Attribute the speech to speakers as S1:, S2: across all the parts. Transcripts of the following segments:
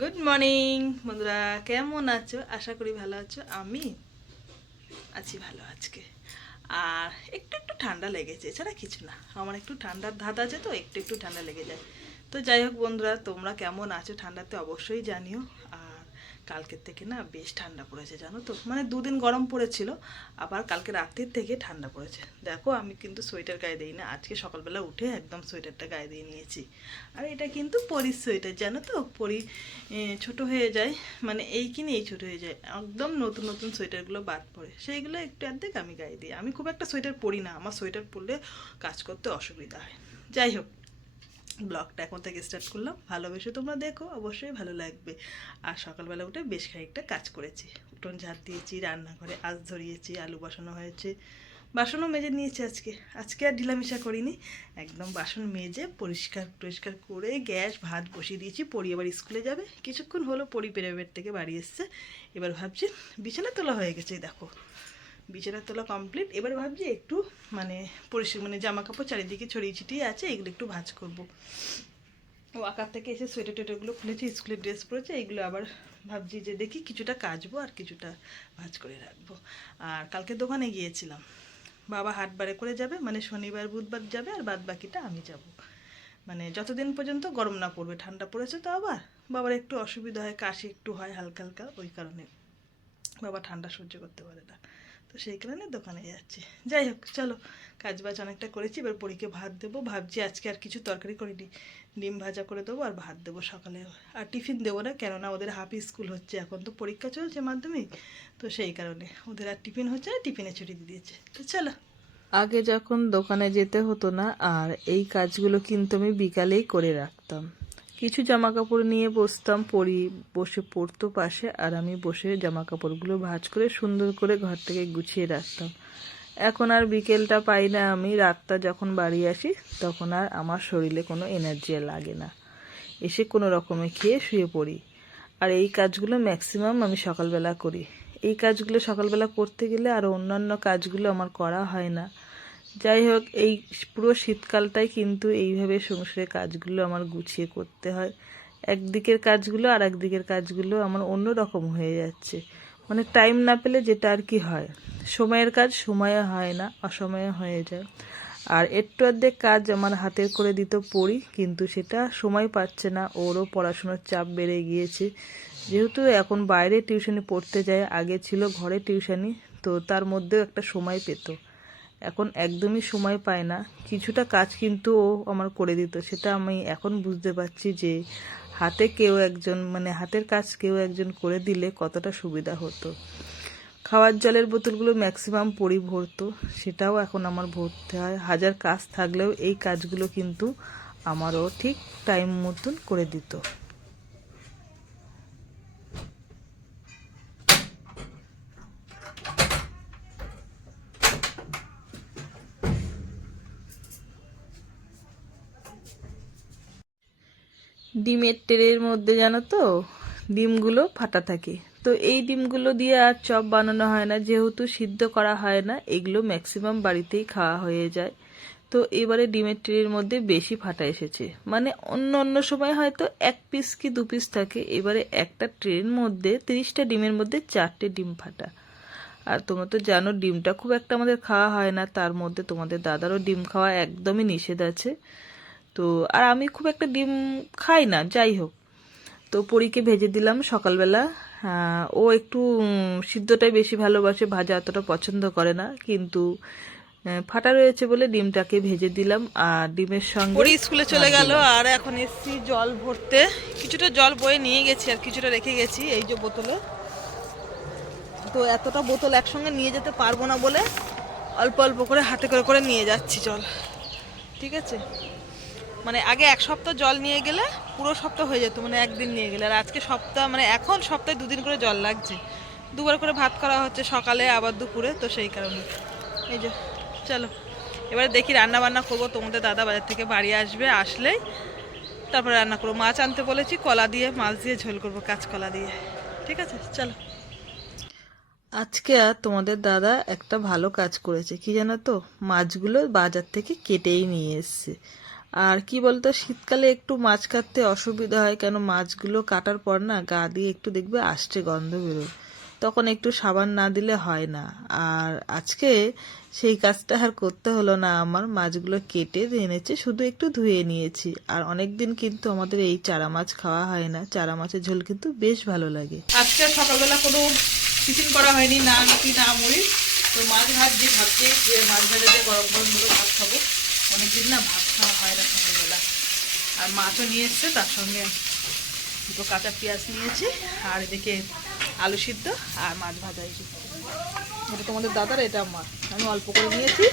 S1: Good morning বন্ধুরা, কেমন আছো? আশা করি ভালো আছো। আমি আছি ভালো আজকে। আর একটু একটু ঠান্ডা লেগেছে এছাড়া কিছু না। আমার একটু ঠান্ডার ধাত আছে তো, একটু একটু ঠান্ডা লেগে যায়। তো যাই হোক বন্ধুরা, তোমরা কেমন আছো? ঠান্ডাতে অবশ্যই জানিও। কালকের থেকে না বেশ ঠান্ডা পড়েছে, জানো তো? মানে দুদিন গরম পড়েছিল, আবার কালকে রাত্রির থেকে ঠান্ডা পড়েছে। দেখো, আমি কিন্তু সোয়েটার গায়ে দিই না। আজকে সকালবেলা উঠে একদম সোয়েটারটা গায়ে দিয়ে নিয়েছি। আর এটা কিন্তু পরির সোয়েটার, জানো তো? পরি ছোট হয়ে যায় মানে এই কিনে এই ছোট হয়ে যায়। একদম নতুন নতুন সোয়েটারগুলো বাদ পড়ে। সেইগুলো একটু অর্ধেক আমি গায়ে দিই। আমি খুব একটা সোয়েটার পরি না। আমার সোয়েটার পরলে কাজ করতে অসুবিধা হয়। যাই হোক। ব্লগটা এখন থেকে স্টার্ট করলাম। ভালোবেসে তোমরা দেখো, অবশ্যই ভালো লাগবে। আর সকালবেলা উঠে বেশ খানিকটা কাজ করেছি। উঠোন ঝাড় দিয়েছি, রান্নাঘরে আজ ধরিয়েছি, আলু বসানো হয়েছে, বাসনও মেজে নিয়েছি আজকে। আজকে আর ঢিলামিশা করিনি। একদম বাসন মেজে পরিষ্কার পরিষ্কার করে গ্যাস, ভাত বসিয়ে দিয়েছি। পরি এবার স্কুলে যাবে। কিছুক্ষণ হলো পরি পেরেবের থেকে বাড়ি এসছে। এবার ভাবছি, বিছানা তোলা হয়ে গেছে, দেখো। বিছানা তোলা কমপ্লিট এবার ভাবছি একটু মানে পরিষ্কার মানে জামা কাপড় চারিদিকে ছড়িয়ে ছিটিয়ে আছে, এগুলো একটু ভাঁজ করব। ও আকার থেকে এসে সোয়েটার টোয়েটারগুলো খুলেছি স্কুলের ড্রেস পরেছে, এগুলো আবার ভাবছি যে দেখি কিছুটা কাচবো আর কিছুটা ভাঁজ করে রাখব। আর কালকে দোকানে গিয়েছিলাম। বাবা হাটবারে করে যাবে মানে শনিবার, বুধবার যাবে আর বাদ বাকিটা আমি যাব। মানে যতদিন পর্যন্ত গরম না পড়বে, ঠান্ডা পড়েছে তো আবার। বাবার একটু অসুবিধা হয়, কাশি একটু হয় হালকা হালকা, ওই কারণে। বাবা ঠান্ডা সহ্য করতে পারে না। তো সেই কারণে দোকানে যাচ্ছি। যাই হোক, চলো কাজ বাজ অনেকটা করেছি, এবার পরীকে ভাত দেবো। ভাবছি আজকে আর কিছু তরকারি করিনি। ডিম ভাজা করে দেবো আর ভাত দেবো সকালে। আর টিফিন দেবো না, কেননা ওদের হাফ স্কুল হচ্ছে, এখন তো পরীক্ষা চলছে মাধ্যমিক, তো সেই কারণে ওদের আর টিফিন হচ্ছে না, টিফিনে ছুটি দিয়ে দিয়েছে। তো চলো। আগে যখন দোকানে যেতে হতো না, আর এই কাজগুলো কিন্তু আমি বিকালেই করে রাখতাম। কিছু জামা কাপড় নিয়ে বসতাম, পরি বসে পড়তো পাশে, আর আমি বসে জামা কাপড়গুলো ভাঁজ করে সুন্দর করে ঘর থেকে গুছিয়ে রাখতাম। এখন আর বিকেলটা পাই না আমি, রাতটা যখন বাড়ি আসি, তখন আর আমার শরীরে কোনো এনার্জি লাগে না। এসে কোনো রকমে খেয়ে শুয়ে পড়ি। আর এই কাজগুলো ম্যাক্সিমাম আমি সকালবেলা করি। এই কাজগুলো সকালবেলা করতে গেলে আর অন্যান্য কাজগুলো আমার করা হয় না। যাই হোক এই পুরো শীতকালটাই কিন্তু এইভাবে সংসারের কাজগুলো আমার গুছিয়ে করতে হয়। একদিকের কাজগুলো আর একদিকের কাজগুলো আমার অন্য রকম হয়ে যাচ্ছে। মানে টাইম না পেলে যেটা আর কি হয়? সময়ের কাজ সময়ে হয় না, অসময়ে হয়ে যায়। আর একটু অর্ধেক কাজ আমার হাতের করে দিত পড়ি, কিন্তু সেটা সময় পাচ্ছে না। ওরও পড়াশোনার চাপ বেড়ে গিয়েছে। যেহেতু এখন বাইরে টিউশনি পড়তে যায় আগে ছিল ঘরে টিউশনি, তো তার মধ্যেও একটা সময় পেত। এখন একদমই সময় পায় না। কিছুটা কাজ কিন্তু ও আমার করে দিত। সেটা আমি এখন বুঝতে পারছি যে হাতে কেউ একজন মানে হাতের কাজ কেউ একজন করে দিলে কতটা সুবিধা হতো। খাওয়ার জলের বোতলগুলো ম্যাক্সিমাম পরি ভরতো সেটাও এখন আমার ভরতে হয়। হাজার কাজ থাকলেও এই কাজগুলো কিন্তু আমারও ঠিক টাইম মতন করে দিত। ডিমের টেরের মধ্যে জানো তো, ডিমগুলো ফাটা থাকে। তো এই ডিমগুলো দিয়ে আর চপ বানানো হয় না, যেহেতু সিদ্ধ করা হয় না, এগুলো ম্যাক্সিমাম বাড়িতেই খাওয়া হয়ে যায়। তো এবারে ডিমের ট্রের মধ্যে বেশি ফাটা এসেছে। মানে অন্য অন্য সময় হয়তো এক পিস কি দু পিস থাকে, এবারে একটা ট্রের মধ্যে, তিরিশটা ডিমের মধ্যে চারটে ডিম ফাটা। আর তোমরা তো জানো, ডিমটা খুব একটা আমাদের খাওয়া হয় না, তার মধ্যে তোমাদের দাদারও ডিম খাওয়া একদমই নিষেধ আছে। তো আর আমি খুব একটা ডিম খাই না যাই হোক। তো পরীকে ভেজে দিলাম সকালবেলা। ও একটু সিদ্ধটাই বেশি ভালোবাসে ভাজা অতটা পছন্দ করে না কিন্তু ফাটা রয়েছে বলে ডিমটাকে ভেজে দিলাম আর ডিমের সঙ্গে পরি স্কুলে চলে গেল আর এখন এসছি জল ভরতে। কিছুটা জল বয়ে নিয়ে গেছি আর কিছুটা রেখে গেছি এই যে বোতলে। তো এতটা বোতল একসঙ্গে নিয়ে যেতে পারব না বলে অল্প অল্প করে হাতে করে করে নিয়ে যাচ্ছি জল। ঠিক আছে? মানে আগে এক সপ্তাহ জল নিয়ে গেলে পুরো সপ্তাহ হয়ে যেত মানে একদিন নিয়ে গেলে। আর আজকে সপ্তাহ মানে এখন সপ্তাহে দুদিন করে জল লাগছে। দুবার করে ভাত করা হচ্ছে সকালে, আবার দুপুরে, তো সেই কারণে। এই যে, চলো। এবারে দেখি রান্না বান্না করব, তোমাদের দাদা বাজার থেকে বাড়ি আসবে, আসলেই তারপরে রান্না করব। মাছ আনতে বলেছি, কলা দিয়ে, মাছ দিয়ে ঝোল করব, কাঁচকলা দিয়ে। ঠিক আছে? চলো। আজকে আর তোমাদের দাদা একটা ভালো কাজ করেছে। কি জানো তো? মাছগুলো বাজার থেকে কেটেই নিয়ে এসছে। আর কি বলতো, শীতকালে একটু মাছ কাটতে অসুবিধা হয়, কেন মাছগুলো কাটার পর না গা দিয়ে একটু দেখবে আসছে গন্ধ বেরোয়। তখন একটু সাবান না দিলে হয় না। আর আজকে সেই কাজটা আর করতে হলো না আমার, মাছগুলো কেটে এনেছে, শুধু একটু ধুয়ে নিয়েছি। আর অনেক দিন কিন্তু আমাদের এই চারা মাছ খাওয়া হয় না, চারা মাছের ঝোল কিন্তু বেশ ভালো লাগে। আজকে সকালবেলা কোনো টিফিন করা হয়নি, না রুটি, না মুড়ি। তো মাছ ভাত দিয়ে যে মাছ ভাজা দিয়ে গরম গরম ভাত খাব। অনেকদিন না ভাত খাওয়া হয় না সকালবেলা। আর মাছও নিয়ে এসছে, তার সঙ্গে দুটো কাঁচা পেঁয়াজ নিয়েছি, আর এদিকে আলু সিদ্ধ আর মাছ ভাজা এসে। এটা তোমাদের দাদার, এটা আমার। আমি অল্প করে নিয়েছি।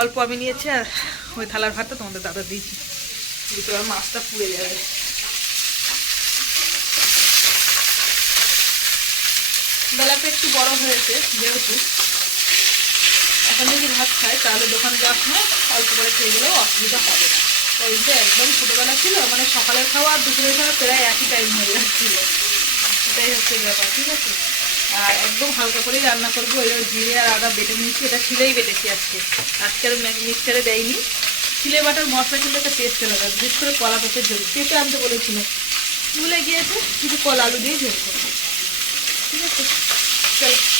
S1: অল্প আমি নিয়েছি আর ওই থালার ভাতটা তোমাদের দাদা দিয়েছি। আর মাছটা পুড়ে যাবে। বেলাটা একটু বড় হয়েছে, যেহেতু। এখন যদি ভাত খাই, তাহলে দোকানে যাওয়ার সময় অল্প করে খেয়ে গেলেও অসুবিধা হবে না। যে একদম ছোটোবেলা ছিল মানে সকালের খাওয়া আর দুপুরের খাওয়া প্রায় একই টাইম হয়ে যাচ্ছিল। এটাই হচ্ছে ব্যাপার, ঠিক আছে? আর একদম হালকা করেই রান্না করব ওই জিরে আর আদা বেটে নিয়েছি, এটা শিলেই বেটেছি আজকে। আজকে আর মিক্সারে দেয়নি। শিলে বাটার মশলা কিন্তু একটা টেস্ট লাগে বিশেষ করে কলা পেঁপের ঝোল। পেঁপে আনতে বলেছিল? ভুলে গিয়েছে? কিছু কলা, আলু দিয়ে ঝোল করব। ঠিক আছে? চলো।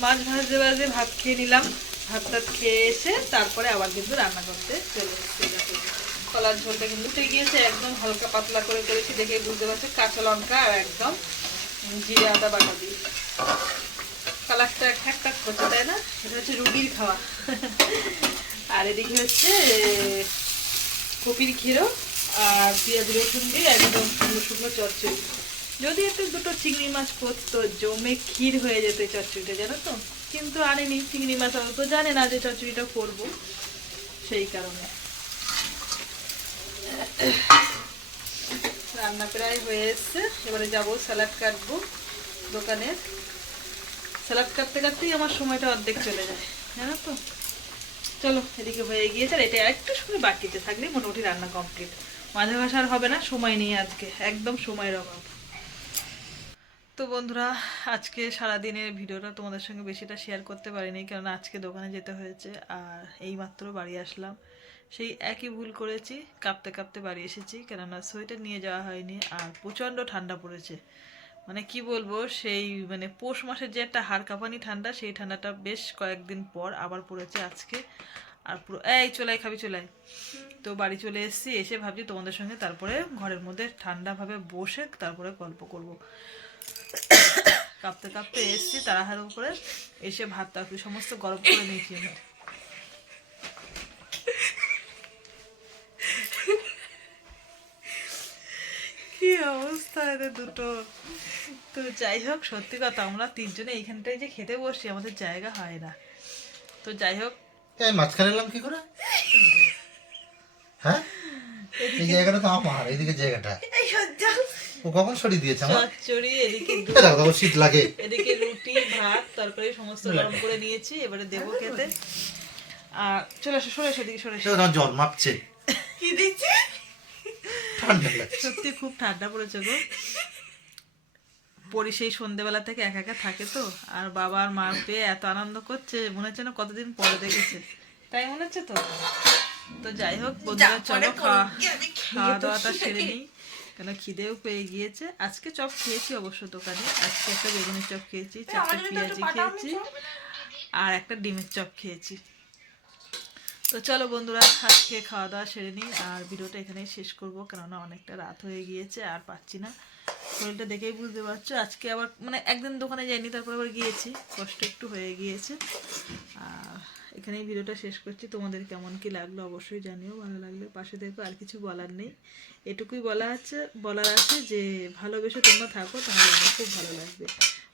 S1: মাছ ভাজতে ভাজতে ভাত খেয়ে নিলাম। ভাত টাত খেয়ে এসে তারপরে আবার কিন্তু রান্না করতে চলে এসেছি। কলার ঝোলটা কিন্তু উঠে গিয়েছে, একদম হালকা পাতলা করে করেছি দেখে বুঝতে পারছি, কাঁচা লঙ্কা আর একদম জিরে, আদা, বাটা দিয়ে। কালারটা ঠ্যাক ঠাক করছে, তাই না? এটা হচ্ছে রুগীর খাওয়া। আর এদিকে হচ্ছে কপির ক্ষীরো আর পেঁয়াজ রসুন দিয়ে একদম শুকনো শুকনো চচ্চড়ি। যদি একটু দুটো চিংড়ি মাছ পড়তো জমে ক্ষীর হয়ে যেত চচ্চড়িটা, জানো তো? কিন্তু আনেনি চিংড়ি মাছ তো জানে না যে চচ্চড়িটা করব সেই কারণে। রান্না প্রায় হয়ে এসছে। এবারে যাব স্যালাড কাটবো দোকানের স্যালাড কাটতে কাটতেই আমার সময়টা অর্ধেক চলে যায়, জানো তো? চলো, এদিকে হয়ে গিয়েছে আর এটা একটু সময় বাকিতে থাকলে মোটামুটি রান্না কমপ্লিট মাঝে মাঝে আর হবে না, সময় নেই আজকে, একদম সময়ের অভাব। তো বন্ধুরা, আজকে সারাদিনের ভিডিওটা তোমাদের সঙ্গে বেশিটা শেয়ার করতে পারিনি কারণ আজকে দোকানে যেতে হয়েছে আর এই মাত্র বাড়ি আসলাম। সেই একই ভুল করেছি, কাঁপতে কাঁপতে বাড়ি এসেছি, কেননা সোয়েটার নিয়ে যাওয়া হয়নি আর প্রচণ্ড ঠান্ডা পড়েছে। মানে কি বলব, সেই মানে পৌষ মাসের যে একটা হাড় কাঁপানি ঠান্ডা, সেই ঠান্ডাটা বেশ কয়েকদিন পর আবার পড়েছে আজকে। আর পুরো, এই চলাই খাবি চলাই তো বাড়ি চলে এসেছি, এসে ভাবছি তোমাদের সঙ্গে তারপরে ঘরের মধ্যে ঠান্ডাভাবে বসে তারপরে গল্প করব। কাঁপতে কাঁপতে এসেছি তাড়াহাড়ো করে এসে ভাত তাকি সমস্ত গরম করে নিয়েছি আমি কি অবস্থা এদের দুটো। তো যাই হোক সত্যি কথা আমরা তিনজনে এইখানটায় যে খেতে বসছি আমাদের জায়গা হয় না। তো যাই হোক।
S2: এই মাঝখানে এলাম কি করে? হ্যাঁ? এই জায়গাটা তো আমার এইদিকে জায়গাটা। ও কখন সরিয়ে দিয়েছে আমার?
S1: চচ্চড়ি এদিকে দু-
S2: এই দেখো দেখো শীত লাগে।
S1: এদিকে রুটি ভাত তরকারি সমস্ত গরম করে নিয়েছি এবারে দেবো খেতে। আর চলে আসো সরে এসো এদিকে সরে এসো।
S2: তোমার জল মাপছে।
S1: কি দিচ্ছে?
S2: ঠান্ডা লাগে
S1: সত্যি খুব ঠান্ডা পড়েছে গো। পরি সেই সন্ধেবেলা থেকে একা একা থাকে তো আর বাবা আর মা পেয়ে এত আনন্দ করছে মনে হচ্ছে না কতদিন পরে দেখেছে। তাই মনে হচ্ছে তো? তো যাই হোক বন্ধুরা চলো খাওয়া খাওয়া দাওয়াটা সেরে নিই। কেন খিদেও পেয়ে গিয়েছে। আজকে চপ খেয়েছি অবশ্য দোকানে। আজকে একটা বেগুনের চপ খেয়েছি চারটা পেঁয়াজি খেয়েছি আর একটা ডিমের চপ খেয়েছি। তো চলো বন্ধুরা আজকে খাওয়া দাওয়া সেরে নিই। আর ভিডিওটা এখানেই শেষ করব কেননা অনেকটা রাত হয়ে গিয়েছে আর পাচ্ছি না। শরীরটা দেখেই বুঝতে পারছ। আজকে আবার মানে একদিন দোকানে যাইনি, তারপর আবার গিয়েছি। কষ্ট একটু হয়ে গিয়েছে। আর এখানেই ভিডিওটা শেষ করছি। তোমাদের কেমন কি লাগল অবশ্যই জানিও, ভালো লাগলে পাশে দেখো, আর কিছু বলার নেই। এটুকুই বলা আছে, বলার আছে যে ভালোবেসে তোমরা থাকো, তাহলে আমার খুব ভালো লাগবে।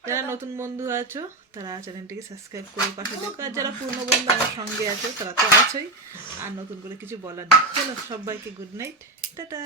S1: যারা নতুন বন্ধু আছো, তারা চ্যানেলটিকে সাবস্ক্রাইব করে পাশে দেখো। আর যারা পুরনো বন্ধু আমার সঙ্গে আছো, তারা তো আছোই। আর নতুন করে কিছু বলার নেই। চলো সবাইকে গুড নাইট। টাটা।